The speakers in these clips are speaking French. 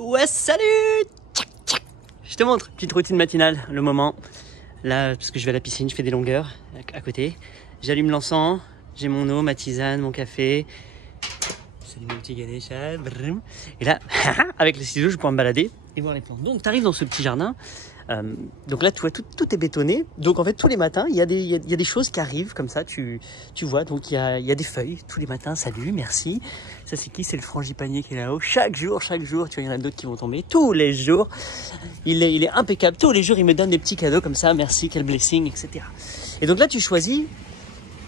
Ouais, salut! Tchac, tchac. Je te montre, petite routine matinale, le moment. Là, parce que je vais à la piscine, je fais des longueurs à côté. J'allume l'encens, j'ai mon eau, ma tisane, mon café. Salut mon petit Ganesha. Et là, avec les ciseaux, je peux me balader et voir les plantes. Donc, tu arrives dans ce petit jardin. Donc là, tu vois, tout est bétonné. Donc en fait, tous les matins, il y a des choses qui arrivent comme ça. Tu vois, donc il y a des feuilles tous les matins. Salut, merci. Ça, c'est qui? C'est le frangipanier qui est là-haut. Chaque jour, tu vois, il y en a d'autres qui vont tomber. Tous les jours, il est impeccable. Tous les jours, il me donne des petits cadeaux comme ça. Merci, quel blessing, etc. Et donc là, tu choisis.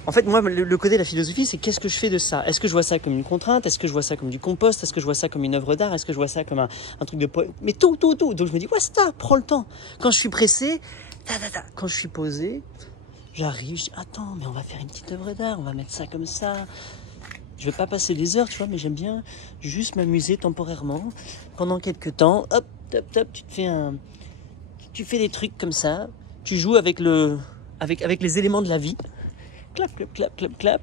En fait, moi, le côté de la philosophie, c'est qu'est-ce que je fais de ça? Est-ce que je vois ça comme une contrainte? Est-ce que je vois ça comme du compost? Est-ce que je vois ça comme une œuvre d'art? Est-ce que je vois ça comme un truc de poème? Mais tout. Donc je me dis, ouais, stop, prends le temps. Quand je suis pressé, quand je suis posé, j'arrive, je dis, attends, mais on va faire une petite œuvre d'art, on va mettre ça comme ça. Je vais pas passer des heures, tu vois, mais j'aime bien juste m'amuser temporairement. Pendant quelques temps, hop, tu fais des trucs comme ça. Tu joues avec les éléments de la vie. Clap.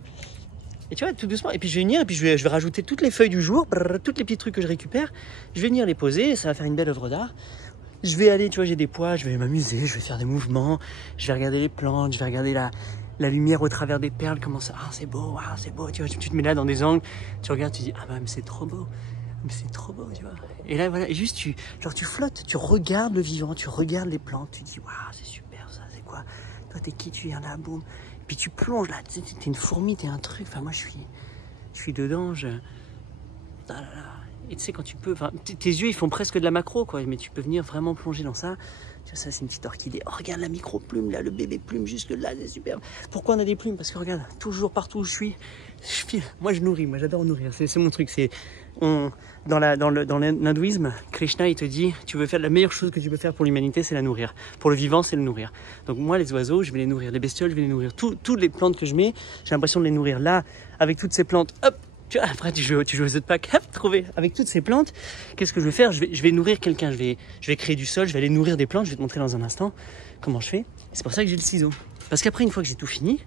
Et tu vois, tout doucement. Et puis je vais venir, et puis je vais rajouter toutes les feuilles du jour, toutes les petits trucs que je récupère. Je vais venir les poser, et ça va faire une belle œuvre d'art. Je vais aller, tu vois, j'ai des poids, je vais m'amuser, je vais faire des mouvements, je vais regarder les plantes, je vais regarder la lumière au travers des perles, comment ça, c'est beau, tu vois, tu te mets là dans des angles, tu regardes, tu dis, ah bah, mais c'est trop beau, tu vois. Et là, voilà, et juste, tu flottes, tu regardes le vivant, tu regardes les plantes, tu dis, waouh, c'est super ça, c'est quoi? Toi, t'es qui? Tu viens là, boum. Puis tu plonges là, t'es une fourmi, t'es un truc. Enfin, moi, je suis dedans. Ah là là. Et tu sais, quand tu peux, enfin, tes yeux, ils font presque de la macro, quoi. Mais tu peux venir vraiment plonger dans ça. Tu vois, ça, c'est une petite orchidée. Oh, regarde la micro-plume, là, le bébé plume jusque là, c'est superbe. Pourquoi on a des plumes? Parce que regarde, toujours partout où je suis, moi, je nourris. Moi, j'adore nourrir. C'est mon truc. Dans l'hindouisme, Krishna, il te dit, tu veux faire la meilleure chose que tu peux faire pour l'humanité, c'est la nourrir. Pour le vivant, c'est le nourrir. Donc moi, les oiseaux, je vais les nourrir. Les bestioles, je vais les nourrir. Toutes les plantes que je mets, j'ai l'impression de les nourrir. Là, avec toutes ces plantes, hop, tu vois, après tu joues aux œufs de Pâques, hop, trouvé. Avec toutes ces plantes, qu'est-ce que je vais faire? Je vais nourrir quelqu'un. Je vais créer du sol, je vais aller nourrir des plantes. Je vais te montrer dans un instant comment je fais. C'est pour ça que j'ai le ciseau. Parce qu'après, une fois que j'ai tout fini,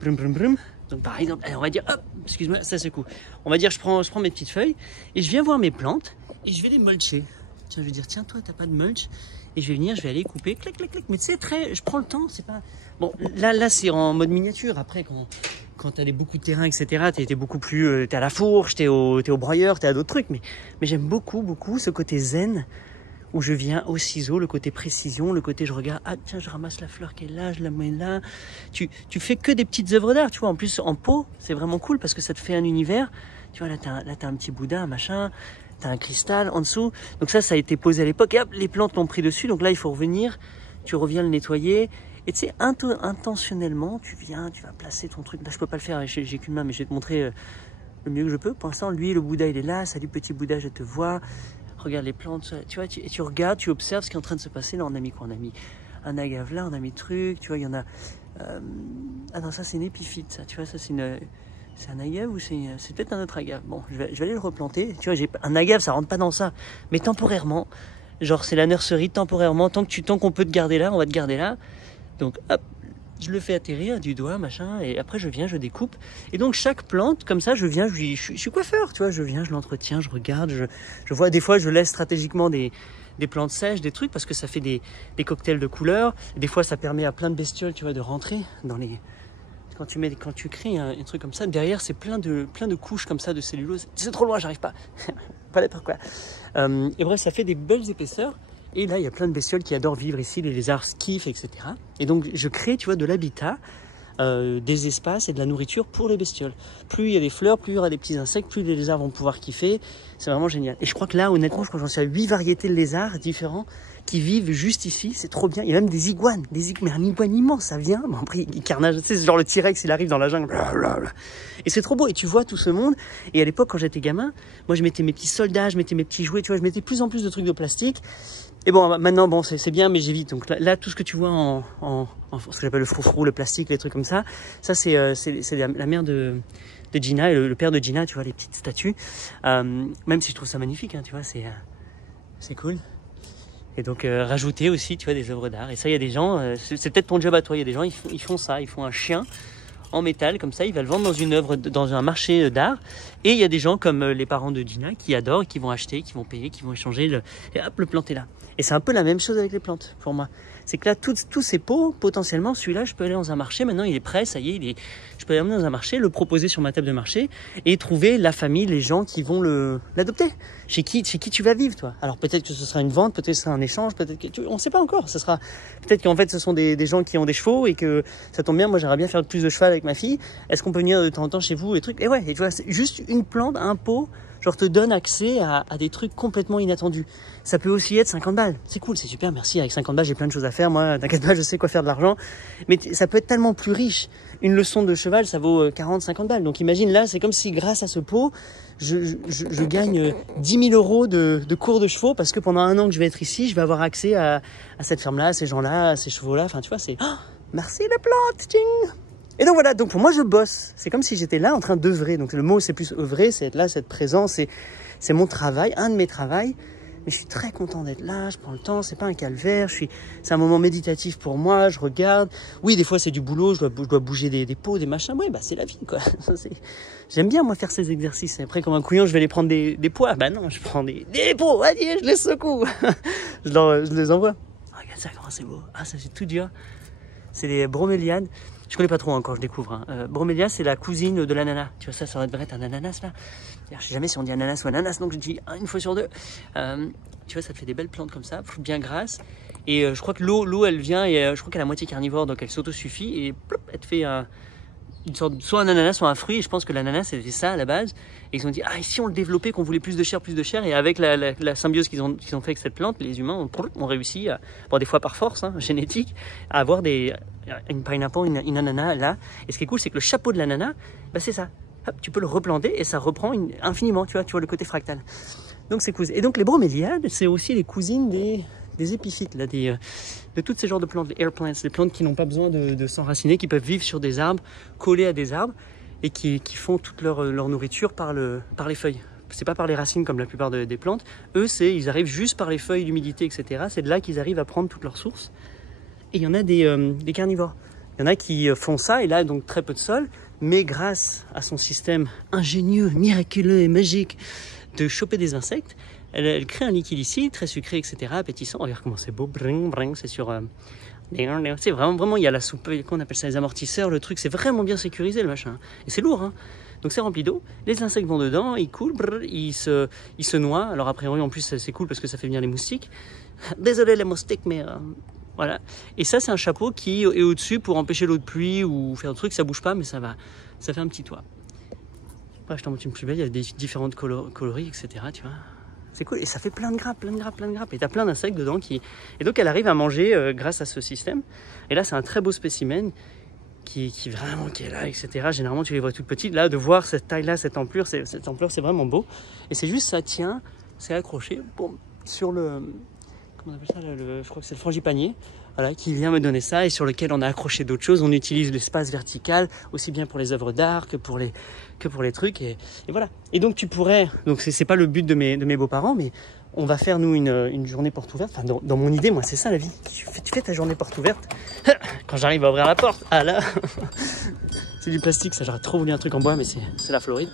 brum. Donc par exemple, on va dire, hop, excuse-moi, ça secoue. On va dire, je prends mes petites feuilles et je viens voir mes plantes et je vais les mulcher. Tiens, je vais dire, tiens, toi, t'as pas de mulch? Et je vais venir, je vais aller couper, clac. Mais tu sais, je prends le temps, c'est pas... Bon, là, c'est en mode miniature. Après, quand t'as beaucoup de terrain, etc., t'es beaucoup plus... t'es à la fourche, t'es au broyeur, t'es à d'autres trucs. Mais j'aime beaucoup ce côté zen où je viens au ciseau, le côté précision, le côté je regarde, ah tiens, je ramasse la fleur qui est là, je la mets là. Tu fais que des petites œuvres d'art, tu vois. En plus, en pot, c'est vraiment cool parce que ça te fait un univers. Tu vois, là, t'as un petit Bouddha, un machin, t'as un cristal en dessous. Donc ça a été posé à l'époque. Et hop, les plantes l'ont pris dessus. Donc là, il faut revenir, tu reviens le nettoyer. Et tu sais, intentionnellement, tu vas placer ton truc. Là, je peux pas le faire, j'ai qu'une main, mais je vais te montrer le mieux que je peux. Pour l'instant, lui, le Bouddha, il est là. Salut, petit Bouddha, je te vois. Regarde les plantes, tu vois, tu regardes, tu observes ce qui est en train de se passer. Là, on a mis quoi? On a mis un agave là, on a mis truc, tu vois, il y en a... Ah non, ça c'est une épiphyte, ça, tu vois, ça c'est un agave ou c'est peut-être un autre agave. Bon, je vais aller le replanter. Tu vois, un agave, ça rentre pas dans ça. Mais temporairement, genre c'est la nurserie temporairement, tant qu'on peut te garder là, on va te garder là. Donc hop, je le fais atterrir du doigt, machin, et après je viens, je découpe. Et donc chaque plante, comme ça, je viens, je suis coiffeur, tu vois, je viens, je l'entretiens, je regarde, je vois, des fois je laisse stratégiquement des plantes sèches, des trucs, parce que ça fait des cocktails de couleurs. Des fois ça permet à plein de bestioles, tu vois, de rentrer dans les... Quand tu crées un truc comme ça, derrière c'est plein de couches comme ça de cellulose. C'est trop loin, j'arrive pas. Pas l'être quoi. Et bref, ça fait des belles épaisseurs. Et là, il y a plein de bestioles qui adorent vivre ici, les lézards kiffent, etc. Et donc, je crée, tu vois, de l'habitat, des espaces et de la nourriture pour les bestioles. Plus il y a des fleurs, plus il y aura des petits insectes, plus les lézards vont pouvoir kiffer. C'est vraiment génial. Et je crois que là, honnêtement, je crois que j'en suis à 8 variétés de lézards différents qui vivent juste ici. C'est trop bien. Il y a même des iguanes. Mais un iguane immense, ça vient. Bon, après, il carnage. Tu sais, c'est genre le T-Rex, il arrive dans la jungle. Blablabla. Et c'est trop beau. Et tu vois tout ce monde. Et à l'époque, quand j'étais gamin, moi, je mettais mes petits soldats, je mettais mes petits jouets. Tu vois, je mettais de plus en plus de trucs de plastique. Et bon, maintenant, bon, c'est bien, mais j'évite. Donc là, tout ce que tu vois en ce que j'appelle le froufrou, le plastique, les trucs comme ça, c'est la mère de Gina et le père de Gina, tu vois, les petites statues. Même si je trouve ça magnifique, hein, tu vois, c'est cool. Et donc, rajouter aussi, tu vois, des œuvres d'art. Et ça, il y a des gens, c'est peut-être ton job à toi, il y a des gens, ils font ça, ils font un chien en métal, comme ça, il va le vendre dans une œuvre, dans un marché d'art. Et il y a des gens comme les parents de Gina qui adorent, qui vont acheter, qui vont payer, qui vont échanger, et hop, le plant est là. Et c'est un peu la même chose avec les plantes, pour moi. C'est que là, tous ces pots, potentiellement, celui-là, je peux aller dans un marché, maintenant il est prêt, ça y est, je peux aller l'emmener dans un marché, le proposer sur ma table de marché, et trouver la famille, les gens qui vont l'adopter. Chez qui tu vas vivre, toi? Alors peut-être que ce sera une vente, peut-être que ce sera un échange, peut-être que, on ne sait pas encore. Ce sera, peut-être qu'en fait, ce sont des gens qui ont des chevaux, et que ça tombe bien, moi j'aimerais bien faire plus de cheval avec ma fille. Est-ce qu'on peut venir de temps en temps chez vous, et trucs? Et ouais, et tu vois, c'est juste une plante, un pot, genre te donne accès à des trucs complètement inattendus. Ça peut aussi être 50 balles. C'est cool, c'est super, merci. Avec 50 balles, j'ai plein de choses à faire. Moi, t'inquiète pas, je sais quoi faire de l'argent. Mais ça peut être tellement plus riche. Une leçon de cheval, ça vaut 40, 50 balles. Donc imagine là, c'est comme si grâce à ce pot, je gagne 10 000 euros de cours de chevaux parce que pendant un an que je vais être ici, je vais avoir accès à cette ferme-là, à ces gens-là, à ces chevaux-là. Enfin, tu vois, c'est... Oh, merci les plantes, ting. Et donc voilà, donc pour moi je bosse. C'est comme si j'étais là en train d'œuvrer. Donc le mot c'est plus œuvrer, c'est être là, c'est être présent, c'est mon travail, un de mes travails. Mais je suis très content d'être là, je prends le temps, c'est pas un calvaire, c'est un moment méditatif pour moi, je regarde. Oui, des fois c'est du boulot, je dois bouger des pots, des machins. Ouais, bah c'est la vie quoi. J'aime bien moi faire ces exercices. Après comme un couillon, je vais aller prendre des poids. Bah non, je prends des pots, allez, je les secoue. je les envoie. Oh, regarde ça, comment c'est beau. Ah, ça c'est tout dur. C'est des broméliades. Je connais pas trop encore, je découvre. Hein. Bromélia, c'est la cousine de l'ananas. Tu vois, ça devrait être un ananas là. D'ailleurs, je sais jamais si on dit ananas ou ananas, donc je dis une fois sur deux. Tu vois, ça te fait des belles plantes comme ça, bien grasses. Et je crois que l'eau, elle vient, et je crois qu'elle est à moitié carnivore, donc elle s'autosuffit. Et plop, elle te fait une sorte, soit un ananas, soit un fruit. Et je pense que l'ananas, c'était ça à la base. Et ils ont dit, ah, et si on le développait, qu'on voulait plus de chair. Et avec la symbiose qu'ils ont fait avec cette plante, les humains ont réussi, bon, des fois par force, hein, génétique, à avoir une pineapple, une ananas là. Et ce qui est cool, c'est que le chapeau de l'ananas, bah, c'est ça. Hop, tu peux le replanter et ça reprend infiniment, tu vois le côté fractal. Donc c'est cool. Et donc les broméliades, c'est aussi les cousines des épiphytes, là, de tous ces genres de plantes, les air plants, les plantes qui n'ont pas besoin de s'enraciner, qui peuvent vivre sur des arbres, collés à des arbres, et qui font toute leur nourriture par les feuilles. C'est pas par les racines comme la plupart des plantes. Eux, ils arrivent juste par les feuilles, l'humidité, etc. C'est de là qu'ils arrivent à prendre toutes leurs sources. Et il y en a des carnivores. Il y en a qui font ça, et là, donc très peu de sol, mais grâce à son système ingénieux, miraculeux et magique de choper des insectes, elle crée un liquide ici, très sucré, etc., appétissant. Regarde comment c'est beau, bring, bring, c'est sur... c'est vraiment, il y a la soupe, qu'on appelle ça les amortisseurs, le truc, c'est vraiment bien sécurisé, le machin. Et c'est lourd, hein. Donc c'est rempli d'eau, les insectes vont dedans, ils coulent, ils se noient. Alors a priori, en plus, c'est cool parce que ça fait venir les moustiques. Désolé les moustiques, mais... voilà. Et ça, c'est un chapeau qui est au-dessus pour empêcher l'eau de pluie ou faire des trucs, ça bouge pas, mais ça fait un petit toit. Après, je t'en montre une plus belle, il y a des différentes coloris, etc., tu vois. C'est cool, et ça fait plein de grappes, et t'as plein d'insectes dedans et donc elle arrive à manger grâce à ce système. Et là, c'est un très beau spécimen qui est là, etc. Généralement, tu les vois toutes petites. Là, de voir cette taille-là, cette ampleur, c'est vraiment beau. Et c'est juste, ça tient, c'est accroché sur le... Comment on appelle ça là, je crois que c'est le frangipanier, voilà, qui vient me donner ça, et sur lequel on a accroché d'autres choses. On utilise l'espace vertical aussi bien pour les œuvres d'art que pour les trucs, et voilà. Et donc tu pourrais, donc c'est pas le but de mes beaux-parents, mais on va faire nous une journée porte ouverte. Enfin, dans mon idée, moi, c'est ça la vie. Tu fais ta journée porte ouverte. Quand j'arrive à ouvrir la porte, ah là, c'est du plastique, ça. J'aurais trop voulu un truc en bois, mais c'est la Floride.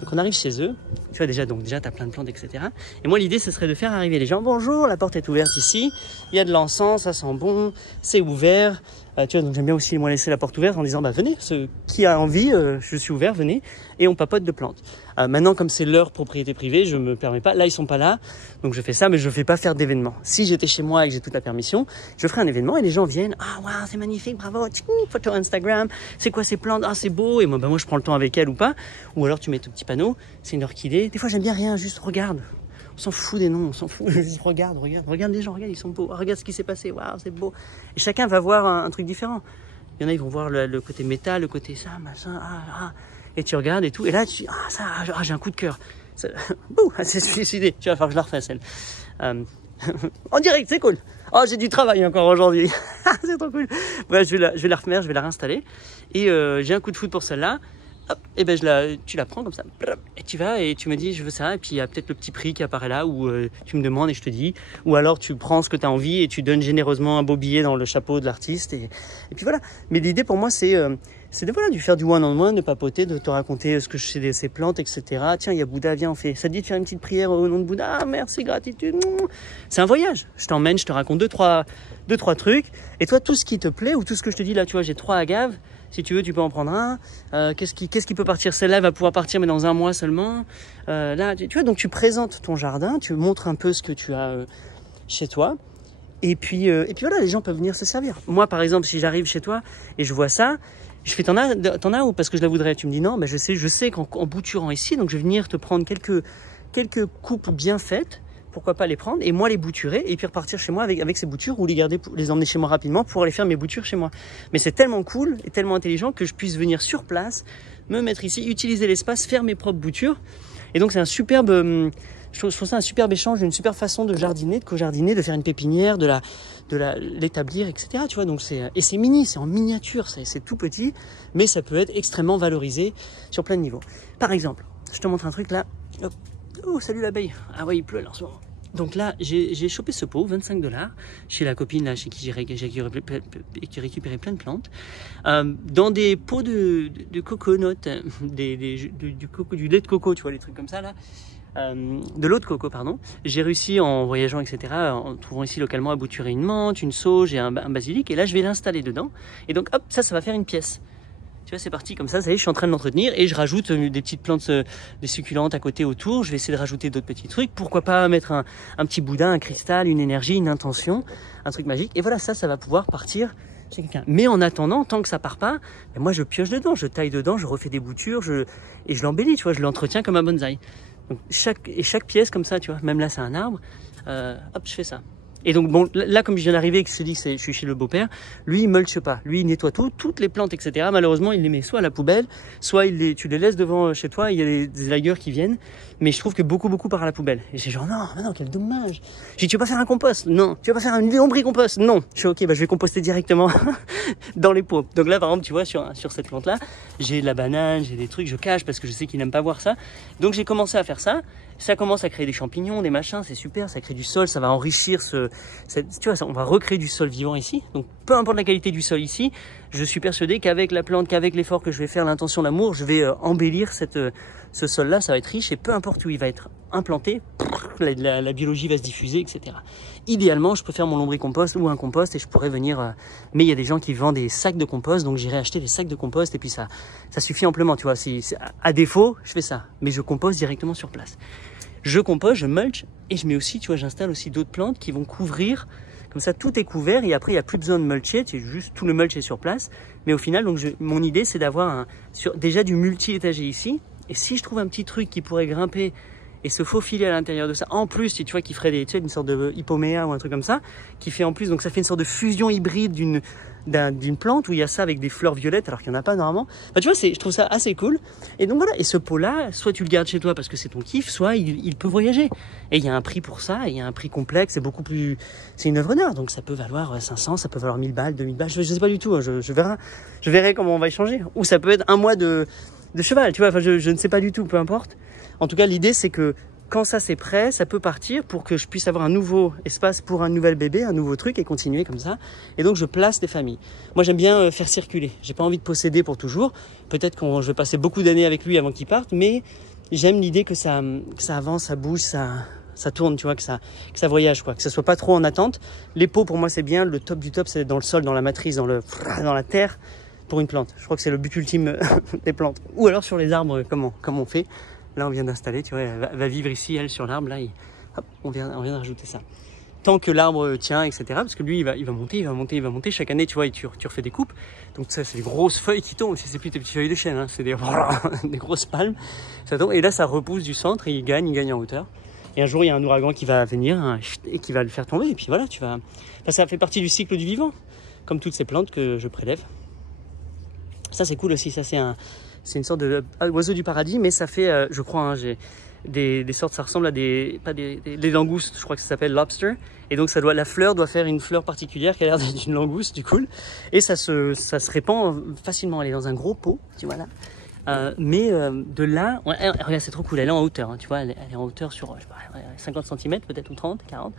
Donc on arrive chez eux, tu vois déjà tu as plein de plantes, etc. Et moi l'idée ce serait de faire arriver les gens. Bonjour, la porte est ouverte ici, il y a de l'encens, ça sent bon, c'est ouvert. Tu vois, donc j'aime bien aussi moi laisser la porte ouverte en disant bah venez, ceux qui a envie, je suis ouvert, venez, et on papote de plantes. Maintenant comme c'est leur propriété privée, je me permets pas, là ils sont pas là, donc je fais ça, mais je fais pas faire d'événement. Si j'étais chez moi et que j'ai toute la permission, je ferais un événement et les gens viennent, ah waouh c'est magnifique, bravo, photo Instagram, c'est quoi ces plantes, ah c'est beau, et moi je prends le temps avec elle ou pas, ou alors tu mets ton petit panneau, c'est une orchidée, des fois j'aime bien rien, juste regarde. On s'en fout des noms, on s'en fout. regarde les gens, regarde, ils sont beaux. Regarde ce qui s'est passé, waouh, c'est beau. Et chacun va voir un truc différent. Il y en a, ils vont voir le côté métal, le côté ça, machin, et tu regardes et tout. Et là, j'ai un coup de cœur. Bouh, c'est suicidé. Tu vas faire que je la refais, celle. En direct, c'est cool. Oh, j'ai du travail encore aujourd'hui. C'est trop cool. Ouais, je vais la refaire, je vais la réinstaller. Et j'ai un coup de foudre pour celle-là. Hop, et ben tu la prends comme ça, et tu vas et tu me dis je veux ça, et puis il y a peut-être le petit prix qui apparaît là, où tu me demandes et je te dis, ou alors tu prends ce que tu as envie et tu donnes généreusement un beau billet dans le chapeau de l'artiste, et puis voilà. Mais l'idée pour moi c'est c'est de, voilà, de faire du one-on-one, de papoter, de te raconter ce que je sais de ces plantes, etc. Tiens, il y a Bouddha, viens, on fait. Ça te dit de faire une petite prière au nom de Bouddha? Ah, merci, gratitude. C'est un voyage. Je t'emmène, je te raconte deux, trois trucs. Et toi, tout ce qui te plaît, ou tout ce que je te dis là, tu vois, j'ai 3 agaves. Si tu veux, tu peux en prendre un. Qu'est-ce qui peut partir? Celle-là va pouvoir partir, mais dans 1 mois seulement. Là, tu vois, donc tu présentes ton jardin, tu montres un peu ce que tu as chez toi. Et puis voilà, les gens peuvent venir se servir. Moi, par exemple, si j'arrive chez toi et je vois ça, je fais t'en as ou parce que je la voudrais? Tu me dis non, ben je sais qu'en bouturant ici, donc je vais venir te prendre quelques coupes bien faites. Pourquoi pas les prendre et moi les bouturer et puis repartir chez moi avec ces boutures ou les garder, les emmener chez moi rapidement pour aller faire mes boutures chez moi. Mais c'est tellement cool et tellement intelligent que je puisse venir sur place, me mettre ici, utiliser l'espace, faire mes propres boutures. Et donc c'est un superbe, je trouve ça un superbe échange, une super façon de jardiner, de co-jardiner, de faire une pépinière, de l'établir, etc. Tu vois, donc c'est mini, c'est en miniature, c'est tout petit, mais ça peut être extrêmement valorisé sur plein de niveaux. Par exemple, je te montre un truc là. Hop. Oh, salut l'abeille. Ah ouais, il pleut là en ce moment. Donc là, j'ai chopé ce pot, 25 $, chez la copine là, chez qui j'ai récupéré plein de plantes, dans des pots de coconut, du lait de coco, tu vois, les trucs comme ça là. De l'eau de coco, pardon. J'ai réussi en voyageant, etc., en trouvant ici localement à bouturer une menthe, une sauge et un basilic. Et là, je vais l'installer dedans. Et donc, hop, ça va faire une pièce. Tu vois, c'est parti comme ça y est, je suis en train de l'entretenir et je rajoute des petites plantes, des succulentes à côté autour. Je vais essayer de rajouter d'autres petits trucs. Pourquoi pas mettre un petit boudin, un cristal, une énergie, une intention, un truc magique. Et voilà, ça va pouvoir partir chez quelqu'un. Mais en attendant, tant que ça part pas, ben moi je pioche dedans, je taille dedans, je refais des boutures, et je l'embellis, tu vois, je l'entretiens comme un bonsaï. Donc chaque pièce comme ça, tu vois, même là c'est un arbre, hop, je fais ça. Et donc bon, là comme je viens d'arriver et que je te dis que je suis chez le beau-père, lui il mulche pas, lui il nettoie toutes les plantes, etc. Malheureusement il les met soit à la poubelle, soit tu les laisses devant chez toi, il y a des élagueurs qui viennent, mais je trouve que beaucoup part à la poubelle. Et j'ai genre non, quel dommage. J'ai dit tu vas pas faire un compost? Non. Tu vas pas faire un lombricompost? Non. Je suis ok, bah je vais composter directement dans les pots. Donc là par exemple tu vois sur cette plante là, j'ai de la banane, j'ai des trucs, je cache parce que je sais qu'il n'aime pas voir ça. Donc j'ai commencé à faire ça. Ça commence à créer des champignons, des machins, c'est super, ça crée du sol, ça va enrichir tu vois, on va recréer du sol vivant ici. Donc peu importe la qualité du sol ici, je suis persuadé qu'avec la plante, qu'avec l'effort que je vais faire, l'intention, l'amour, je vais embellir ce sol-là, ça va être riche et peu importe où il va être implanté, la biologie va se diffuser, etc. Idéalement, je peux faire mon lombricompost ou un compost et je pourrais venir... mais il y a des gens qui vendent des sacs de compost, donc j'irai acheter des sacs de compost et puis ça suffit amplement, tu vois. À défaut, je fais ça, mais je composte directement sur place. Je composte, je mulch et je mets aussi, tu vois, j'installe aussi d'autres plantes qui vont couvrir. Comme ça, tout est couvert et après, il n'y a plus besoin de mulcher, c'est juste tout le mulch est sur place. Mais au final, donc mon idée, c'est d'avoir déjà du multi-étagé ici. Et si je trouve un petit truc qui pourrait grimper et se faufiler à l'intérieur de ça, en plus, tu vois, qui ferait une sorte de hypoméa ou un truc comme ça, qui fait en plus, donc ça fait une sorte de fusion hybride d'une plante où il y a ça avec des fleurs violettes alors qu'il n'y en a pas normalement. Enfin, tu vois, je trouve ça assez cool. Et donc voilà, et ce pot-là, soit tu le gardes chez toi parce que c'est ton kiff, soit il peut voyager. Et il y a un prix pour ça, et il y a un prix complexe, c'est une œuvre d'art, donc ça peut valoir 500, ça peut valoir 1000 balles, 2000 balles, je sais pas du tout, je verrai comment on va échanger. Ou ça peut être 1 mois de cheval, tu vois, enfin je ne sais pas du tout, peu importe. En tout cas, l'idée c'est que quand ça c'est prêt, ça peut partir pour que je puisse avoir un nouveau espace pour un nouvel bébé, un nouveau truc et continuer comme ça. Et donc je place des familles. Moi j'aime bien faire circuler. J'ai pas envie de posséder pour toujours. Peut-être que je vais passer beaucoup d'années avec lui avant qu'il parte, mais j'aime l'idée que ça avance, ça bouge, ça tourne, tu vois, que ça voyage, quoi. Que ça soit pas trop en attente. Les pots pour moi c'est bien. Le top du top c'est dans le sol, dans la matrice, dans la terre pour une plante. Je crois que c'est le but ultime des plantes. Ou alors sur les arbres, comment on fait. Là, on vient d'installer, tu vois, elle va vivre ici, elle, sur l'arbre. Là, hop, on vient de rajouter ça. Tant que l'arbre tient, etc. Parce que lui, il va monter. Chaque année, tu vois, tu refais des coupes. Donc ça, c'est des grosses feuilles qui tombent. C'est plus des petites feuilles de chêne, hein. C'est des grosses palmes. Ça tombe. Et là, ça repousse du centre et il gagne en hauteur. Et un jour, il y a un ouragan qui va venir et qui va le faire tomber. Et puis voilà, enfin, ça fait partie du cycle du vivant. Comme toutes ces plantes que je prélève. Ça, c'est cool aussi. Ça, c'est une sorte d'oiseau du paradis, mais ça fait, je crois, hein, j'ai des sortes, ça ressemble à des langoustes, je crois que ça s'appelle lobster. Et donc la fleur doit faire une fleur particulière qui a l'air d'être une langouste, du coup. Et ça se répand facilement. Elle est dans un gros pot, tu vois là. Mais de là, regarde, c'est trop cool. Elle est en hauteur, hein, tu vois, elle est en hauteur sur, je sais pas, 50 cm peut-être ou 30, 40.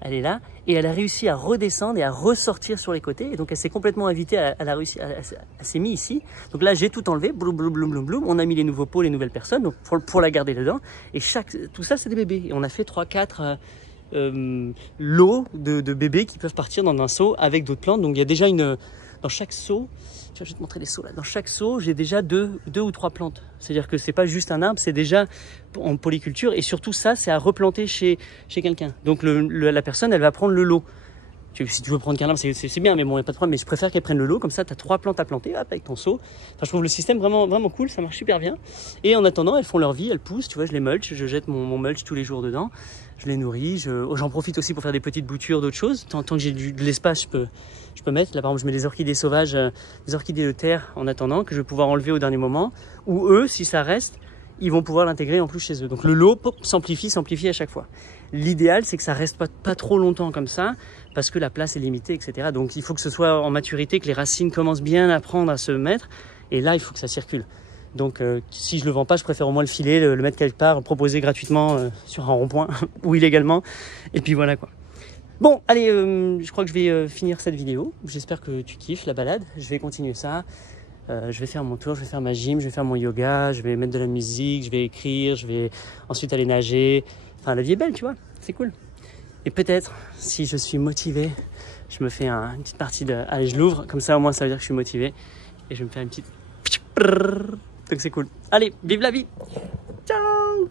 Elle est là et elle a réussi à redescendre et à ressortir sur les côtés. Et donc elle s'est complètement invitée, elle a réussi, elle s'est mise ici. Donc là j'ai tout enlevé, bloum, bloum, bloum, bloum, bloum. On a mis les nouveaux pots, les nouvelles personnes, donc pour la garder dedans. Et tout ça c'est des bébés. Et on a fait 3-4 lots de bébés qui peuvent partir dans un seau avec d'autres plantes. Donc il y a déjà dans chaque seau. Je vais te montrer les seaux là. Dans chaque seau, j'ai déjà deux ou 3 plantes. C'est-à-dire que c'est pas juste un arbre, c'est déjà en polyculture. Et surtout ça, c'est à replanter chez quelqu'un. Donc la personne, elle va prendre le lot. Si tu veux prendre qu'un arbre, c'est bien, mais bon, il n'y a pas de problème. Mais je préfère qu'elle prenne le lot, comme ça, tu as 3 plantes à planter, hop, avec ton seau. Enfin, je trouve le système vraiment, vraiment cool, ça marche super bien. Et en attendant, elles font leur vie, elles poussent, tu vois, je les mulch, je jette mon mulch tous les jours dedans. Je les nourris, j'en profite aussi pour faire des petites boutures d'autres choses. Tant que j'ai de l'espace, je peux mettre. Là, par exemple, je mets des orchidées sauvages, des orchidées de terre en attendant, que je vais pouvoir enlever au dernier moment. Ou eux, si ça reste, ils vont pouvoir l'intégrer en plus chez eux. Donc le lot s'amplifie à chaque fois. L'idéal, c'est que ça reste pas trop longtemps comme ça, parce que la place est limitée, etc. Donc il faut que ce soit en maturité, que les racines commencent bien à prendre à se mettre. Et là, il faut que ça circule. Donc si je le vends pas, je préfère au moins le filer, le mettre quelque part, proposer gratuitement sur un rond-point ou illégalement. Et puis voilà quoi. Bon, allez, je crois que je vais finir cette vidéo. J'espère que tu kiffes la balade. Je vais continuer ça. Je vais faire mon tour, je vais faire ma gym, je vais faire mon yoga, je vais mettre de la musique, je vais écrire, je vais ensuite aller nager. Enfin, la vie est belle, tu vois, c'est cool. Et peut-être, si je suis motivé, je me fais une petite partie de... Allez, je l'ouvre, comme ça au moins ça veut dire que je suis motivé. Et je vais me faire une petite... Donc c'est cool. Allez, vive la vie. Ciao.